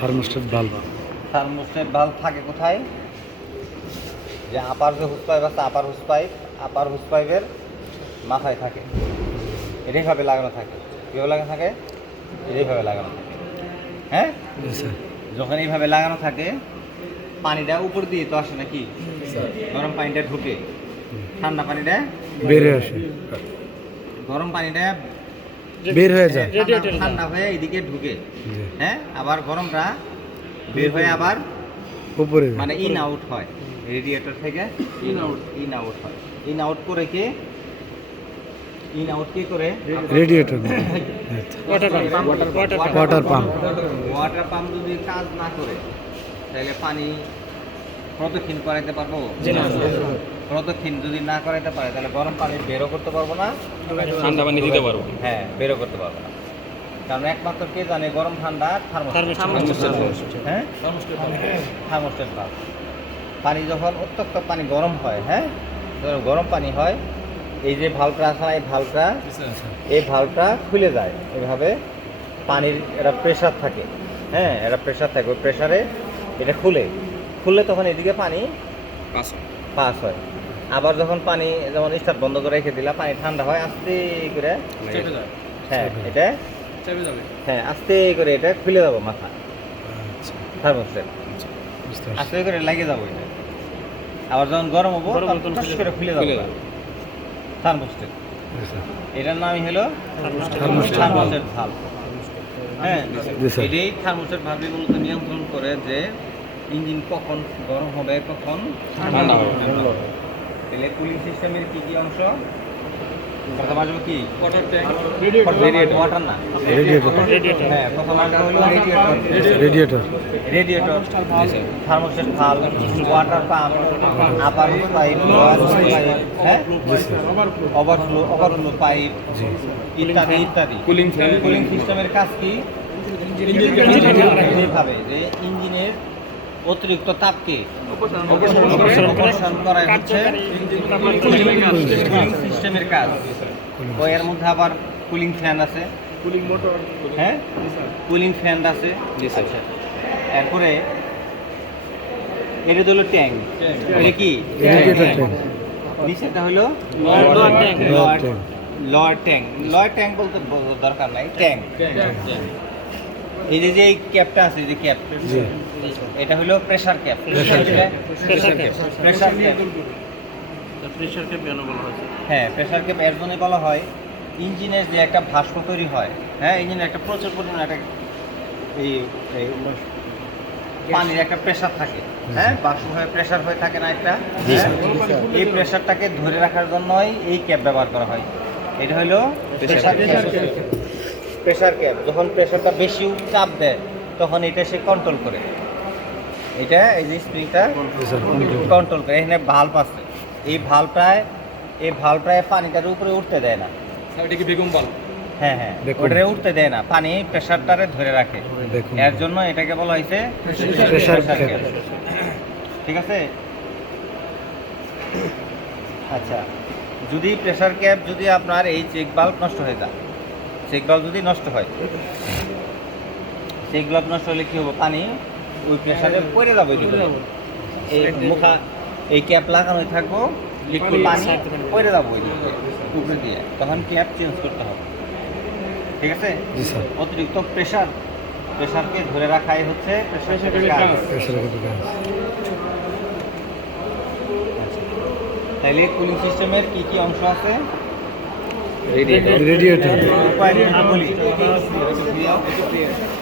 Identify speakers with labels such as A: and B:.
A: Thermostat valve
B: thermostat valve থাকে কোথায়? যে আপার যে হুস পাইপ আছে আপার হুস পাইপ আপার হুস পাইপের মাথায় থাকে। এটাইভাবে লাগানো থাকে। কীভাবে লাগানো থাকে? এটাইভাবে লাগানো থাকে। হ্যাঁ? যখন এইভাবে লাগানো থাকে পানিটা উপর দিয়ে তো আসে নাকি? গরম পানিটা ঢুকে। ঠান্ডা পানিটা
A: বেড়ে আসে।
B: গরম পানিটা
A: বের হয়ে যায়
B: ঠান্ডা- ঠান্ডা হয়ে এদিকে ঢুকে। হ্যাঁ আবার গরমটা বের হয়ে আবার
A: উপরে
B: মানে ইন আউট হয়। রেডিয়েটর থেকে ইন আউট ইন আউট হয়। ইন আউট করে কে? ইন আউট কি করে?
A: Radiator
B: water pump
A: water pump
B: water pump যদি কাজ না করে তাহলে পানি প্রদক্ষিণ করাইতে পারব? প্রদক্ষিণ যদি না করাইতে পারে তাহলে গরম পানি বেরও করতে পারব না
C: ঠান্ডা পানি দিতে পারব।
B: হ্যাঁ বেরও করতে পারব না। কারণ একমাত্র কে জানে গরম ঠান্ডা থার্মোস্টেট। হ্যাঁ? থার্মোস্টেট ভাব পানি। যখন উত্তপ্ত পানি গরম হয় হ্যাঁ? গরম পানি হয় এই যে ভালটা আছে এই ভালটা এই ভালটা খুলে যায়। এইভাবে পানির একটা প্রেশার থাকে। হ্যাঁ একটা প্রেশার থাকে। ওই প্রেশারে এটা খুলে। খুললে তখন এদিকে পানি পাস হয়। আবার যখন পানি যেমন স্টার্ট বন্ধ করে রেখে দিলা পানি ঠান্ডা হয় আস্তে করে হ্যাঁ এটা হ্যাঁ আস্তে করে এটা খুলে যাব মাথা।
A: আচ্ছা।
B: থার্মোস্টেট আস্তে করে লাগিয়ে যাব এটা। আবার যখন গরম হব করে খুলে যাব। থার্মোস্টেট এটার নামই হলো
A: থার্মোস্টেট
B: ভাল্ব হ্যাঁ। এটাই থার্মোস্টেট ভাল্ব মূলত নিয়ন্ত্রণ করে যে ইঞ্জিন কখন গরম হবে কখন
C: ঠান্ডা হবে।
B: তাহলে কুলিং সিস্টেমের কি কি অংশ? প্রথম আসবে কি? ওয়াটার না?
A: রেডিয়েটর
B: হ্যাঁ প্রথম আসবে হলো radiator
A: radiator
B: radiator thermostat valve water pump upper pipe হ্যাঁ? ওভারফ্লো ওভারফ্লো পাইপ ইত্যাদি ইত্যাদি।
C: কুলিং
B: কুলিং সিস্টেমের কাজ কি? যে ইঞ্জিনের অতিরিক্ত তাপকে অপসারণ হচ্ছে কুলিং সিস্টেমের কাজ। ও এর মধ্যে আবার কুলিং ফ্যান আছে।
C: Cooling motor.
B: হ্যাঁ? কুলিং ফ্যান আছে।
C: স্যার।
B: এরপরে এটা হলো ট্যাঙ্ক। এটা কি?
A: ট্যাঙ্ক।
B: নিচেটা হলো
A: লয়ার ট্যাঙ্ক
B: লয়ার ট্যাঙ্ক বলতে দরকার নাই। ট্যাঙ্ক। এই যে যে এই ক্যাপটা আছে এই যে ক্যাপ এটা হলো pressure cap
A: Pressure cap.
B: Pressure cap pressure cap হ্যাঁ প্রেসার ক্যাপ এর জন্য বলা হয় ইঞ্জিনের যে একটা ভাস্প তৈরি হয় হ্যাঁ ইঞ্জিনের একটা প্রচুর পরিমাণে একটা এই এই পানির একটা প্রেসার থাকে হ্যাঁ বাষ্প হয়ে প্রেসার হয়ে থাকে না একটা হ্যাঁ? এই প্রেসারটাকে ধরে রাখার জন্যই এই ক্যাপ ব্যবহার করা হয়। এটা হলো প্রেসার প্রেসার ক্যাপ যখন প্রেশারটা বেশি চাপ দেয় তখন এটা সে কন্ট্রোল করে। এটা এই যে স্প্রিংটা
A: কন্ট্রোল
B: করে। এখানে ভাল্ব আছে। এই ভাল্বটায় এই ভাল্বটায় পানিটার উপরে উঠতে দেয় না।
C: এটা কি বেগম বাল
B: হ্যাঁ হ্যাঁ ওটারে উঠতে দেয় না। পানি প্রেসারটারে ধরে রাখে। এর জন্য এটাকে বলা হয়েছে। ঠিক আছে? আচ্ছা যদি প্রেসার ক্যাপ যদি আপনার এই চেক বাল্ব নষ্ট হয়ে যায় চেক বাল্ব যদি নষ্ট হয় চেক বাল্ব নষ্ট হলে কি হবে? পানি ওই প্রেসারে পড়ে যাবে এই মুখা এই ক্যাপ লাগানো থাকব পানি পড়ে যাব ওই উপরে দিয়ে। তখন ক্যাপ চেঞ্জ করতে হবে? ঠিক আছে?
A: জি স্যার।
B: অতিরিক্ত প্রেসার প্রেসারকে ধরে রাখাই হচ্ছে প্রেসার
A: প্রেসার
B: তাইলে কুলিং সিস্টেমের কি কি অংশ আছে?
C: Radiator
A: radiator